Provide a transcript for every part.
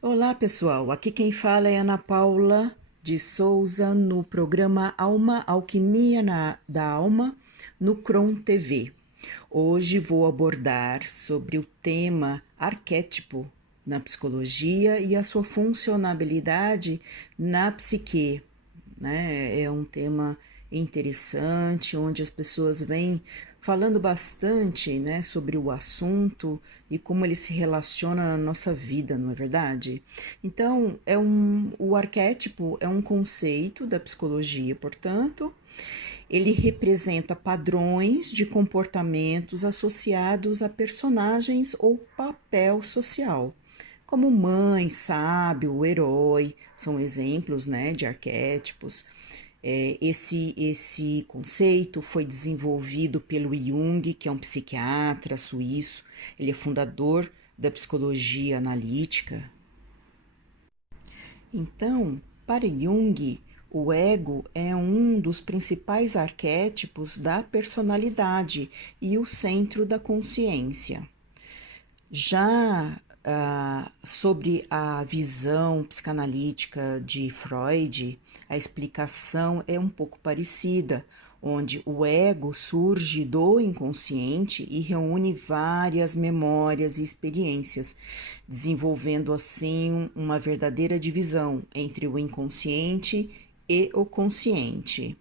Olá, pessoal. Aqui quem fala é Ana Paula de Souza no programa Alma Alquimia da Alma no Cron TV. Hoje vou abordar sobre o tema arquétipo na psicologia e a sua funcionalidade na psique, né? É um tema interessante, onde as pessoas vêm falando bastante, né, sobre o assunto e como ele se relaciona na nossa vida, não é verdade? Então, o arquétipo é um conceito da psicologia, portanto, ele representa padrões de comportamentos associados a personagens ou papel social, como mãe, sábio, herói, são exemplos, né, de arquétipos. Esse conceito foi desenvolvido pelo Jung, que é um psiquiatra suíço. Ele é fundador da psicologia analítica. Então, para Jung, o ego é um dos principais arquétipos da personalidade e o centro da consciência. Já sobre a visão psicanalítica de Freud, a explicação é um pouco parecida, onde o ego surge do inconsciente e reúne várias memórias e experiências, desenvolvendo assim uma verdadeira divisão entre o inconsciente e o consciente.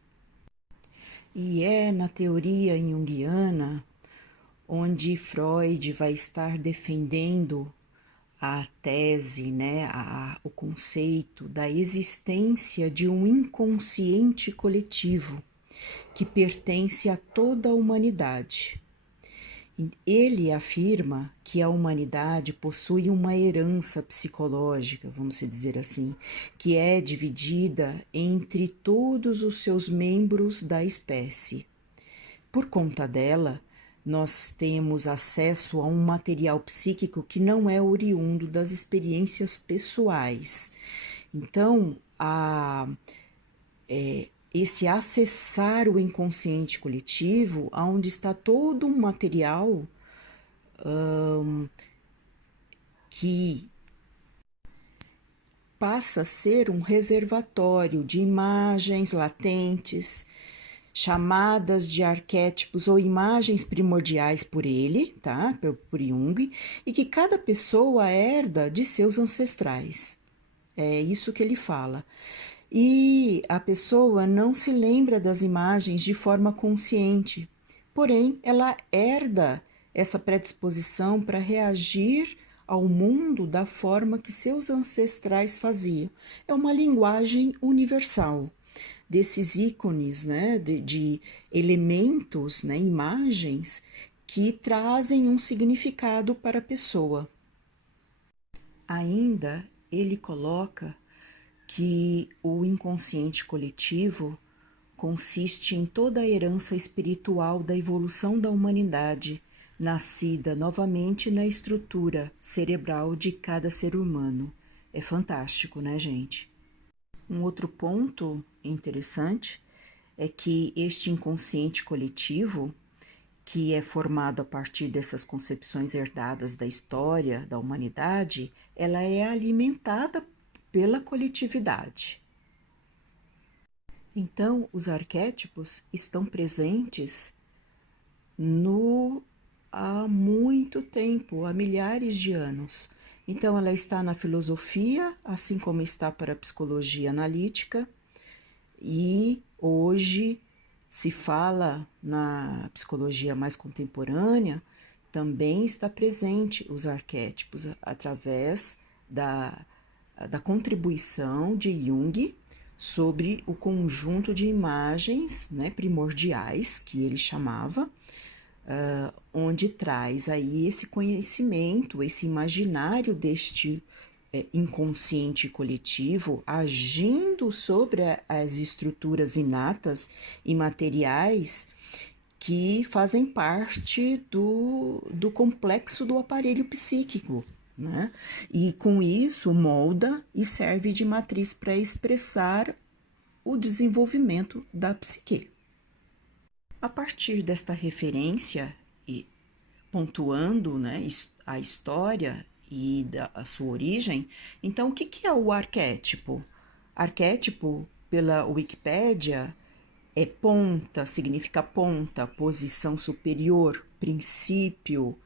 E é na teoria junguiana onde Freud vai estar defendendo a tese, né, o conceito da existência de um inconsciente coletivo que pertence a toda a humanidade. Ele afirma que a humanidade possui uma herança psicológica, vamos dizer assim, que é dividida entre todos os seus membros da espécie. Por conta dela, nós temos acesso a um material psíquico que não é oriundo das experiências pessoais. Então, esse acessar o inconsciente coletivo, onde está todo um material que passa a ser um reservatório de imagens latentes, chamadas de arquétipos ou imagens primordiais por ele, tá? Por Jung, e que cada pessoa herda de seus ancestrais. É isso que ele fala. E a pessoa não se lembra das imagens de forma consciente, porém ela herda essa predisposição para reagir ao mundo da forma que seus ancestrais faziam. É uma linguagem universal desses ícones, né, de elementos, né, imagens que trazem um significado para a pessoa. Ainda ele coloca que o inconsciente coletivo consiste em toda a herança espiritual da evolução da humanidade, nascida novamente na estrutura cerebral de cada ser humano. É fantástico, né, gente? Um outro ponto interessante é que este inconsciente coletivo, que é formado a partir dessas concepções herdadas da história da humanidade, ela é alimentada pela coletividade. Então, os arquétipos estão presentes há muito tempo, há milhares de anos. Então, ela está na filosofia, assim como está para a psicologia analítica, e hoje se fala na psicologia mais contemporânea, também está presente os arquétipos através da contribuição de Jung sobre o conjunto de imagens, né, primordiais, que ele chamava, onde traz aí esse conhecimento, esse imaginário deste inconsciente coletivo agindo sobre as estruturas inatas e materiais que fazem parte do complexo do aparelho psíquico, né? E com isso molda e serve de matriz para expressar o desenvolvimento da psique. A partir desta referência e pontuando, né, a história e da sua origem. Então, o que é o arquétipo? Arquétipo, pela Wikipédia, é ponta, significa ponta, posição superior, princípio,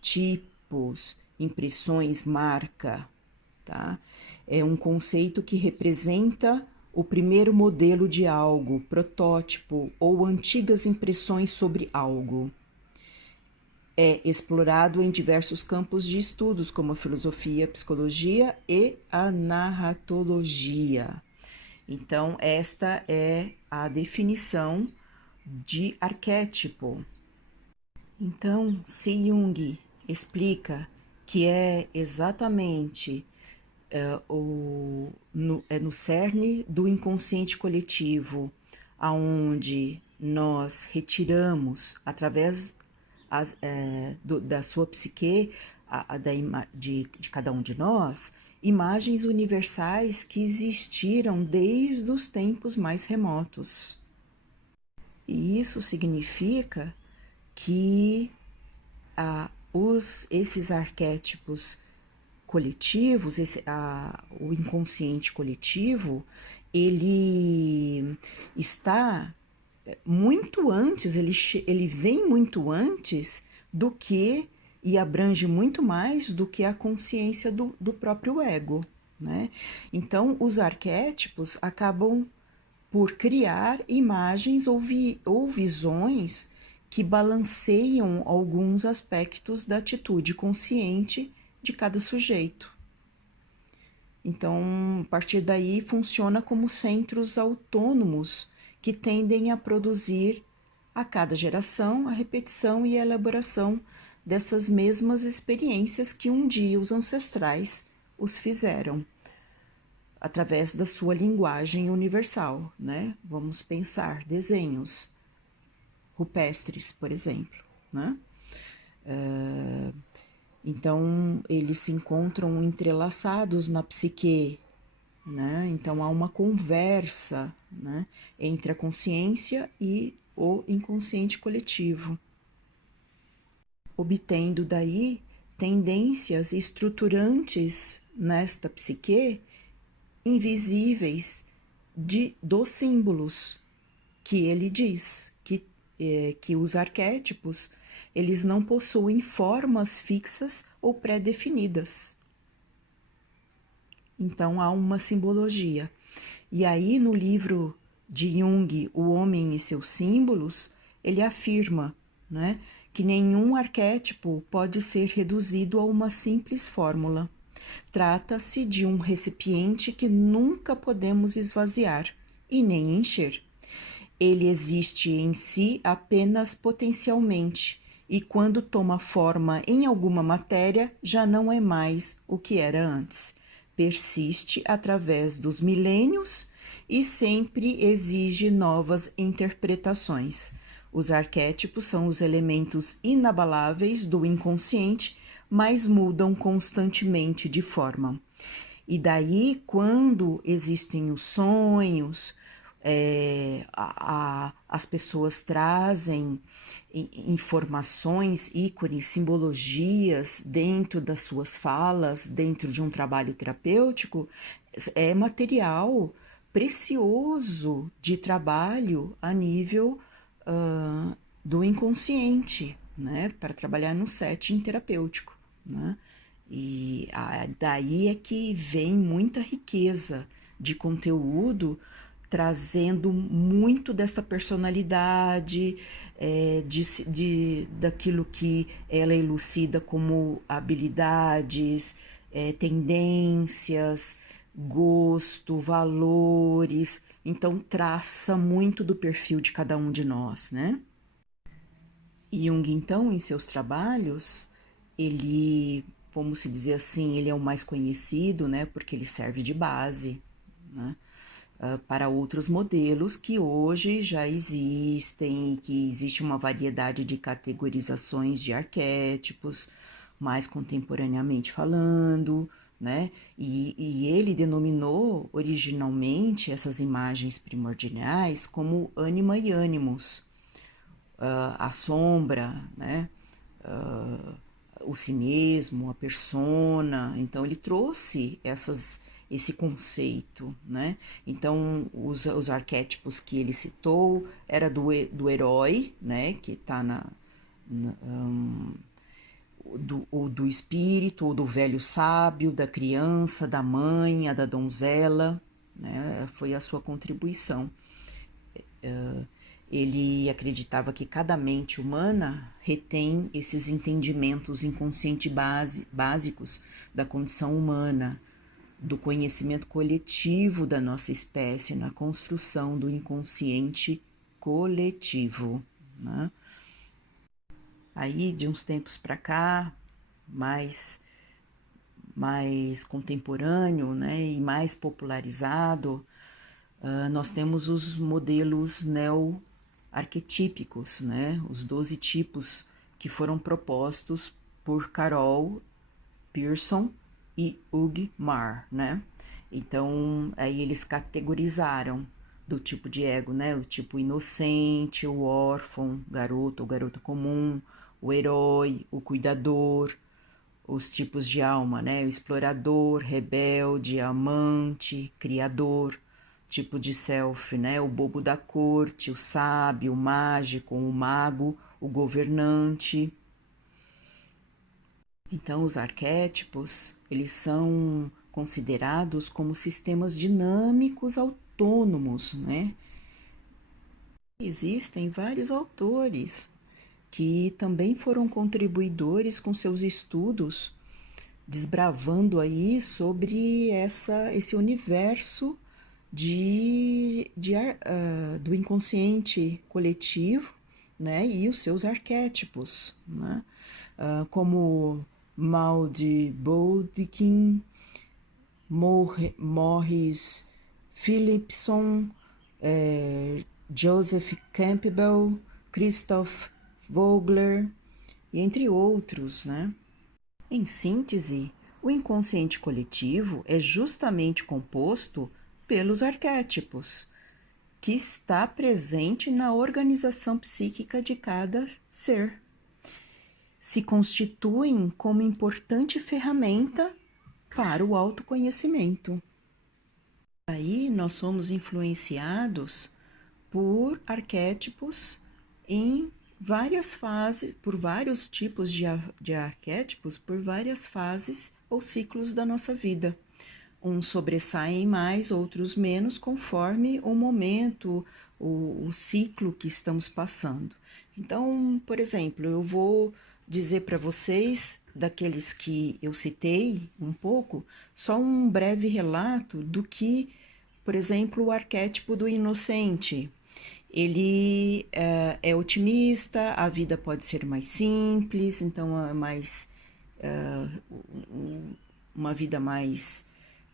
tipos, impressões, marca, tá? É um conceito que representa o primeiro modelo de algo, protótipo ou antigas impressões sobre algo. É explorado em diversos campos de estudos, como a filosofia, a psicologia e a narratologia. Então, esta é a definição de arquétipo. Então, se Jung explica que é exatamente no cerne do inconsciente coletivo, aonde nós retiramos, através da sua psique, de cada um de nós, imagens universais que existiram desde os tempos mais remotos. E isso significa que esses arquétipos coletivos, o inconsciente coletivo, ele está muito antes, ele vem muito antes do que, e abrange muito mais do que a consciência do próprio ego, né? Então, os arquétipos acabam por criar imagens ou visões que balanceiam alguns aspectos da atitude consciente de cada sujeito. Então, a partir daí, funciona como centros autônomos que tendem a produzir a cada geração a repetição e a elaboração dessas mesmas experiências que um dia os ancestrais os fizeram, através da sua linguagem universal, né? Vamos pensar desenhos rupestres, por exemplo, né? Então, eles se encontram entrelaçados na psique, né? Então, há uma conversa, né, entre a consciência e o inconsciente coletivo, obtendo daí tendências estruturantes nesta psique invisíveis dos símbolos que ele diz, que os arquétipos eles não possuem formas fixas ou pré-definidas. Então há uma simbologia. E aí no livro de Jung, O Homem e seus Símbolos, ele afirma, né, que nenhum arquétipo pode ser reduzido a uma simples fórmula. Trata-se de um recipiente que nunca podemos esvaziar e nem encher. Ele existe em si apenas potencialmente, e quando toma forma em alguma matéria, já não é mais o que era antes. Persiste através dos milênios e sempre exige novas interpretações. Os arquétipos são os elementos inabaláveis do inconsciente, mas mudam constantemente de forma. E daí, quando existem os sonhos, as pessoas trazem informações, ícones, simbologias dentro das suas falas, dentro de um trabalho terapêutico, é material precioso de trabalho a nível do inconsciente, né, para trabalhar no setting terapêutico, né? E daí é que vem muita riqueza de conteúdo, trazendo muito dessa personalidade, daquilo que ela elucida como habilidades, tendências, gosto, valores. Então, traça muito do perfil de cada um de nós, né? Jung, então, em seus trabalhos, ele, vamos se dizer assim, ele é o mais conhecido, né? Porque ele serve de base, né, para outros modelos que hoje já existem, que existe uma variedade de categorizações de arquétipos, mais contemporaneamente falando, né? E ele denominou originalmente essas imagens primordiais como ânima e ânimos, a sombra, né? o si mesmo, a persona. Então ele trouxe esse conceito, né? Então os arquétipos que ele citou era do herói, né? Que está do espírito, ou do velho sábio, da criança, da mãe, a da donzela, né? Foi a sua contribuição. Ele acreditava que cada mente humana retém esses entendimentos inconscientes básicos da condição humana, do conhecimento coletivo da nossa espécie na construção do inconsciente coletivo, né? Aí, de uns tempos para cá, mais contemporâneo, né, e mais popularizado, nós temos os modelos neo-arquetípicos, né, os 12 tipos que foram propostos por Carol Pearson e Hugh Marr, né? Então, aí eles categorizaram do tipo de ego, né? O tipo inocente, o órfão, garoto ou garota comum, o herói, o cuidador, os tipos de alma, né? O explorador, rebelde, amante, criador, tipo de self, né? O bobo da corte, o sábio, o mágico, o mago, o governante. Então, os arquétipos, eles são considerados como sistemas dinâmicos autônomos, né? Existem vários autores que também foram contribuidores com seus estudos, desbravando aí sobre esse universo do inconsciente coletivo, né, e os seus arquétipos, né, como Maud Boudekin, Morris Philipson, Joseph Campbell, Christoph Vogler, e entre outros, né? Em síntese, o inconsciente coletivo é justamente composto pelos arquétipos, que está presente na organização psíquica de cada ser. Se constituem como importante ferramenta para o autoconhecimento. Aí nós somos influenciados por arquétipos em várias fases, por vários tipos de arquétipos, por várias fases ou ciclos da nossa vida. Uns sobressaem mais, outros menos, conforme o momento, o ciclo que estamos passando. Então, por exemplo, eu vou dizer para vocês, daqueles que eu citei um pouco, só um breve relato do que, por exemplo, o arquétipo do inocente. Ele é otimista, a vida pode ser mais simples, então é mais uma vida mais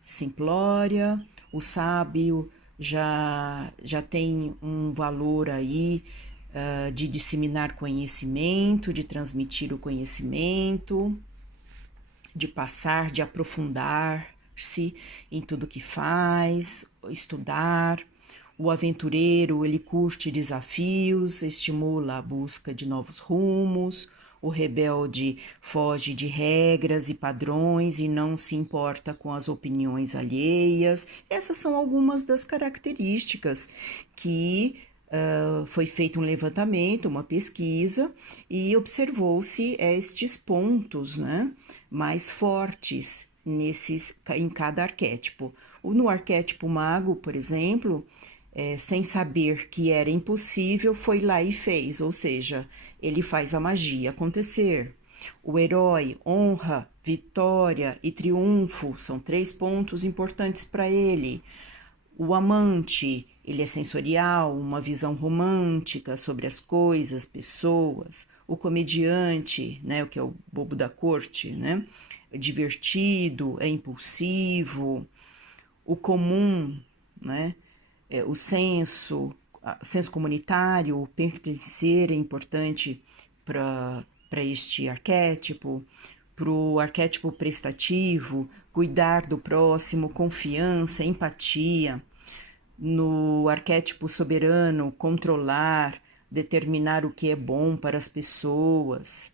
simplória. O sábio já tem um valor aí de disseminar conhecimento, de transmitir o conhecimento, de passar, de aprofundar-se em tudo que faz, estudar. O aventureiro, ele curte desafios, estimula a busca de novos rumos. O rebelde foge de regras e padrões e não se importa com as opiniões alheias. Essas são algumas das características que foi feito um levantamento, uma pesquisa, e observou-se estes pontos, né, mais fortes em cada arquétipo. No arquétipo mago, por exemplo, sem saber que era impossível, foi lá e fez, ou seja, ele faz a magia acontecer. O herói, honra, vitória e triunfo são 3 pontos importantes para ele. O amante, ele é sensorial, uma visão romântica sobre as coisas, pessoas. O comediante, né, o que é o bobo da corte, né, é divertido, é impulsivo. O comum, né, o senso comunitário, o pertencer é importante para este arquétipo. Para o arquétipo prestativo, cuidar do próximo, confiança, empatia. No arquétipo soberano, controlar, determinar o que é bom para as pessoas.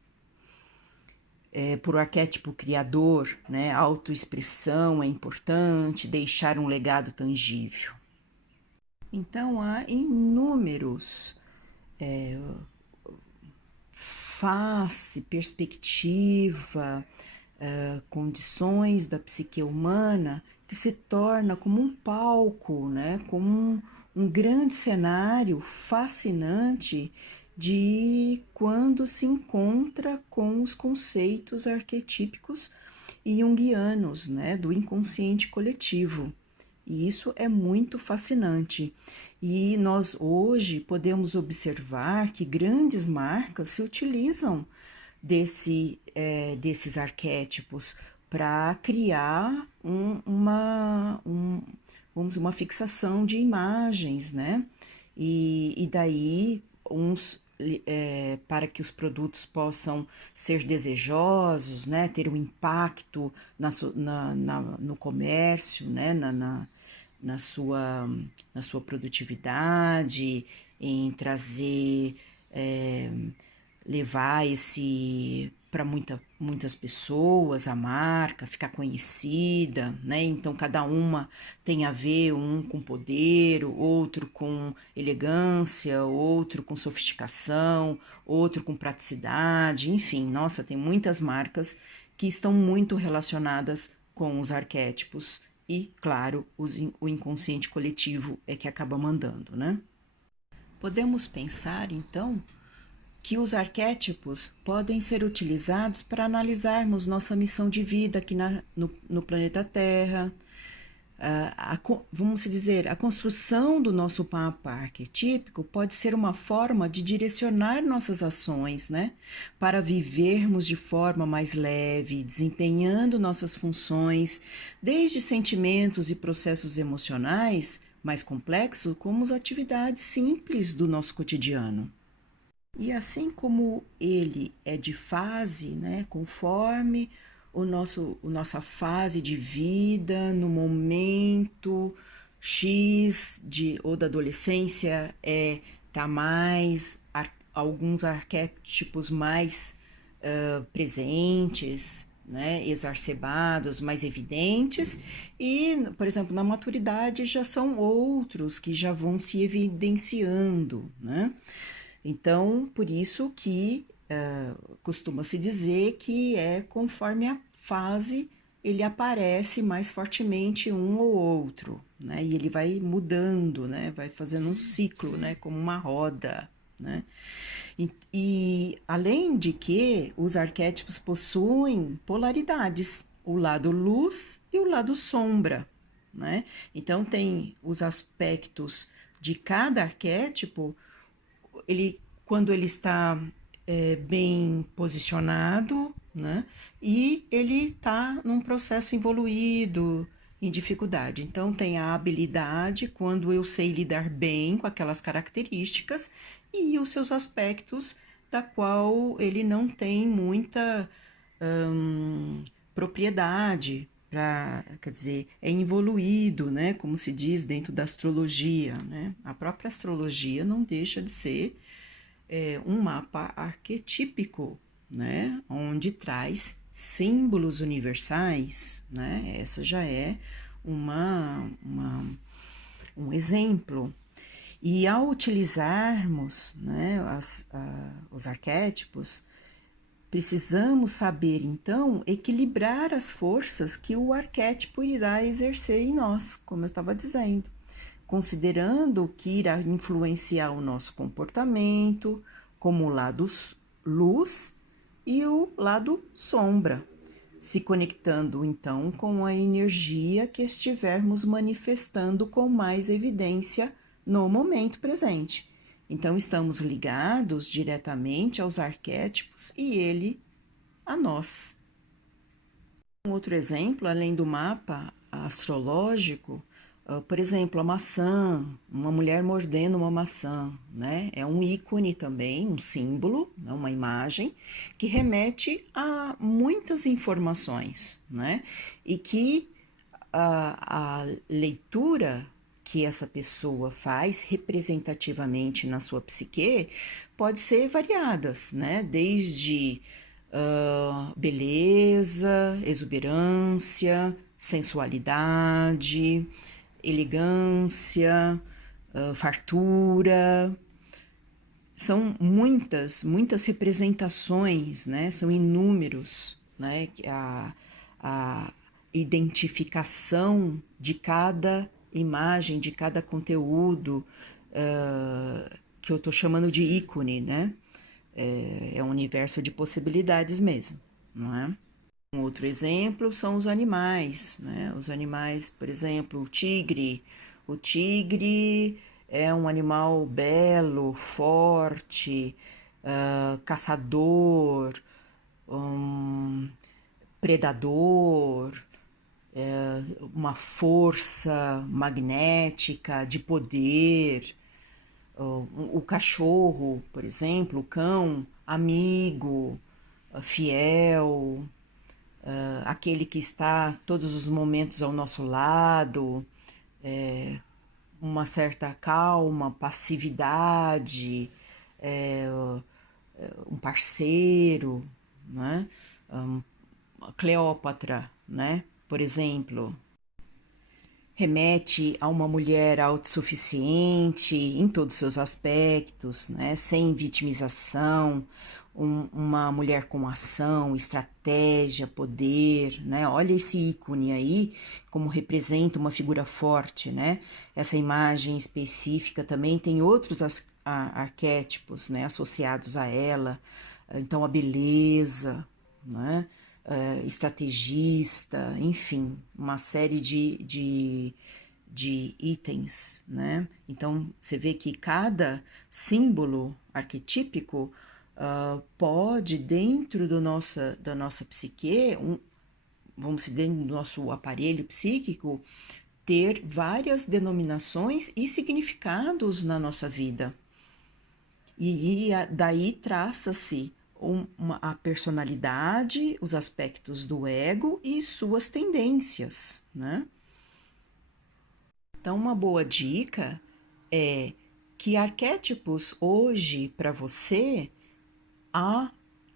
por arquétipo criador, né? Autoexpressão é importante, deixar um legado tangível. Então, há inúmeros face, perspectiva, condições da psique humana que se torna como um palco, né? Como um grande cenário fascinante de quando se encontra com os conceitos arquetípicos e junguianos, né? Do inconsciente coletivo. E isso é muito fascinante. E nós hoje podemos observar que grandes marcas se utilizam desses arquétipos para criar uma fixação de imagens, né? E daí para que os produtos possam ser desejosos, né? Ter um impacto no comércio, né? Na sua, na sua produtividade, em trazer, levar esse para muitas pessoas, a marca, ficar conhecida, né? Então cada uma tem a ver, um com poder, outro com elegância, outro com sofisticação, outro com praticidade, enfim, nossa, tem muitas marcas que estão muito relacionadas com os arquétipos e, claro, o inconsciente coletivo é que acaba mandando, né? Podemos pensar, então, que os arquétipos podem ser utilizados para analisarmos nossa missão de vida aqui no planeta Terra. Vamos dizer, a construção do nosso mapa arquetípico pode ser uma forma de direcionar nossas ações, né? Para vivermos de forma mais leve, desempenhando nossas funções, desde sentimentos e processos emocionais mais complexos, como as atividades simples do nosso cotidiano. E assim como ele é de fase, né, conforme nossa fase de vida, no momento X ou da adolescência, tá mais alguns arquétipos mais presentes, né, exacerbados, mais evidentes, e, por exemplo, na maturidade já são outros que já vão se evidenciando, né? Então, por isso que costuma-se dizer que conforme a fase ele aparece mais fortemente um ou outro, né? E ele vai mudando, né? Vai fazendo um ciclo, né? Como uma roda, né? E além de que os arquétipos possuem polaridades, o lado luz e o lado sombra, né? Então tem os aspectos de cada arquétipo, quando ele está bem posicionado, né? E ele está num processo evoluído, em dificuldade. Então, tem a habilidade, quando eu sei lidar bem com aquelas características, e os seus aspectos, da qual ele não tem muita propriedade, quer dizer, é evoluído, né? Como se diz dentro da astrologia, né? A própria astrologia não deixa de ser um mapa arquetípico, né? Onde traz símbolos universais, né? Essa já é um exemplo. E ao utilizarmos, né, os arquétipos, precisamos saber, então, equilibrar as forças que o arquétipo irá exercer em nós, como eu estava dizendo, considerando que irá influenciar o nosso comportamento, como o lado luz e o lado sombra, se conectando, então, com a energia que estivermos manifestando com mais evidência no momento presente. Então, estamos ligados diretamente aos arquétipos e ele a nós. Um outro exemplo, além do mapa astrológico, por exemplo, a maçã, uma mulher mordendo uma maçã, né? É um ícone também, um símbolo, né? Uma imagem que remete a muitas informações, né? E que a leitura que essa pessoa faz representativamente na sua psique pode ser variadas, né? Desde beleza, exuberância, sensualidade, elegância, fartura. São muitas representações, né? São inúmeros, né? A identificação de cada imagem, de cada conteúdo, que eu estou chamando de ícone, né? É um universo de possibilidades mesmo, não é? Um outro exemplo são os animais, né? Os animais, por exemplo, o tigre. O tigre é um animal belo, forte, caçador, predador, uma força magnética de poder. O cachorro, por exemplo, o cão, amigo, fiel, aquele que está todos os momentos ao nosso lado, uma certa calma, passividade, um parceiro, né? Cleópatra, né? Por exemplo, remete a uma mulher autossuficiente em todos os seus aspectos, né? Sem vitimização, uma mulher com ação, estratégia, poder, né? Olha esse ícone aí, como representa uma figura forte, né? Essa imagem específica também tem outros arquétipos, né? Associados a ela. Então, a beleza, né? Estrategista, enfim, uma série de itens, né? Então, você vê que cada símbolo arquetípico pode, dentro da nossa psique, vamos dizer, dentro do nosso aparelho psíquico, ter várias denominações e significados na nossa vida. E daí traça-se a personalidade, os aspectos do ego e suas tendências, né? Então, uma boa dica é que arquétipos hoje para você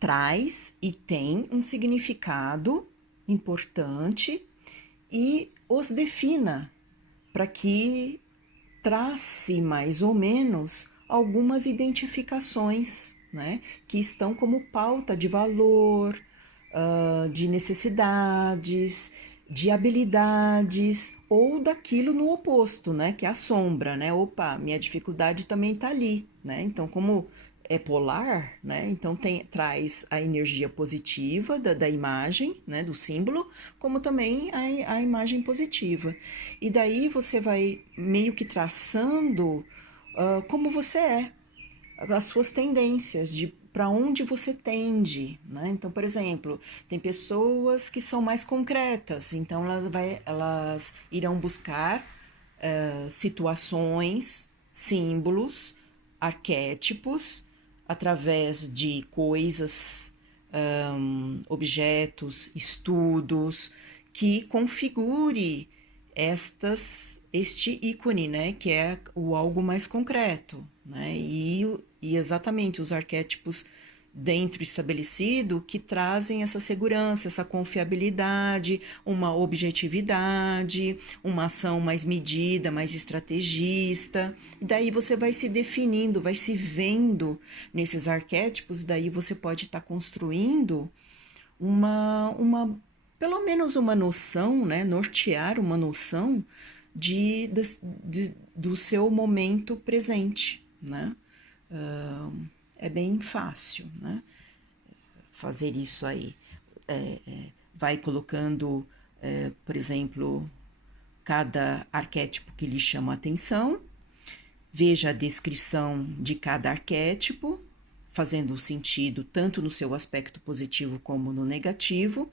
traz e tem um significado importante e os defina para que trace mais ou menos algumas identificações, né, que estão como pauta de valor, de necessidades, de habilidades ou daquilo no oposto, né, que é a sombra, né? Opa, minha dificuldade também está ali, né? Então, como é polar, né? Então traz a energia positiva da imagem, né? Do símbolo, como também a imagem positiva. E daí você vai meio que traçando como você é, as suas tendências, de para onde você tende, né? Então, por exemplo, tem pessoas que são mais concretas, então elas irão buscar situações, símbolos, arquétipos, através de coisas, objetos, estudos, que configure este ícone, né, que é o algo mais concreto, né, e exatamente os arquétipos dentro estabelecido que trazem essa segurança, essa confiabilidade, uma objetividade, uma ação mais medida, mais estrategista. E daí você vai se definindo, vai se vendo nesses arquétipos, daí você pode estar construindo uma pelo menos uma noção, né, nortear uma noção do seu momento presente, né? É bem fácil, né, fazer isso aí. Vai colocando, por exemplo, cada arquétipo que lhe chama a atenção, veja a descrição de cada arquétipo, fazendo sentido tanto no seu aspecto positivo como no negativo.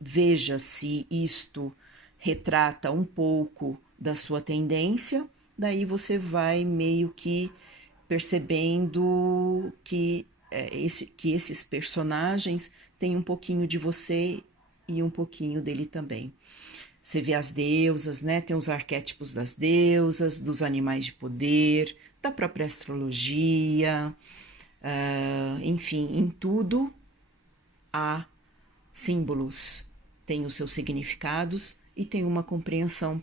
Veja se isto retrata um pouco da sua tendência, daí você vai meio que percebendo que esses personagens têm um pouquinho de você e um pouquinho dele também. Você vê as deusas, né? Tem os arquétipos das deusas, dos animais de poder, da própria astrologia, enfim, em tudo há símbolos, têm os seus significados e tem uma compreensão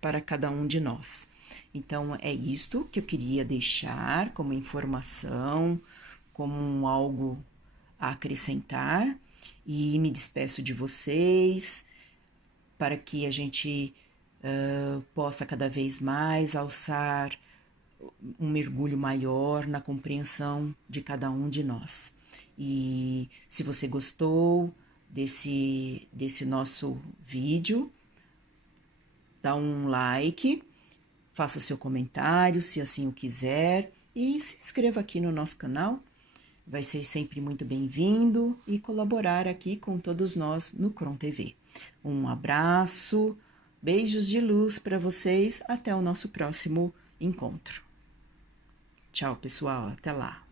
para cada um de nós. Então, é isto que eu queria deixar como informação, como algo a acrescentar, e me despeço de vocês para que a gente possa cada vez mais alçar um mergulho maior na compreensão de cada um de nós. E se você gostou desse nosso vídeo, dá um like, faça o seu comentário, se assim o quiser, e se inscreva aqui no nosso canal. Vai ser sempre muito bem-vindo e colaborar aqui com todos nós no Cron TV. Um abraço, beijos de luz para vocês, até o nosso próximo encontro. Tchau, pessoal, até lá.